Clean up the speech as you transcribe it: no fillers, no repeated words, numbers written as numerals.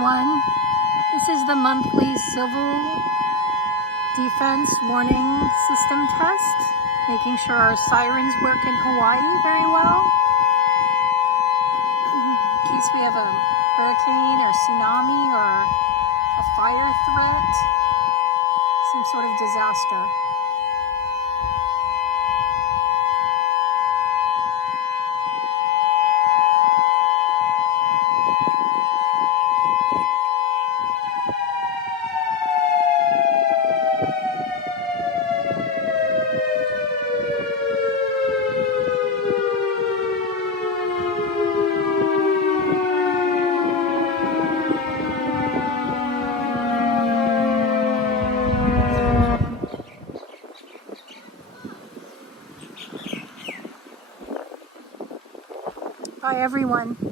everyone. This is the monthly civil defense warning system test, making sure our sirens work in Hawaii very well. In case we have a hurricane or tsunami or a fire threat, some sort of disaster. Bye everyone.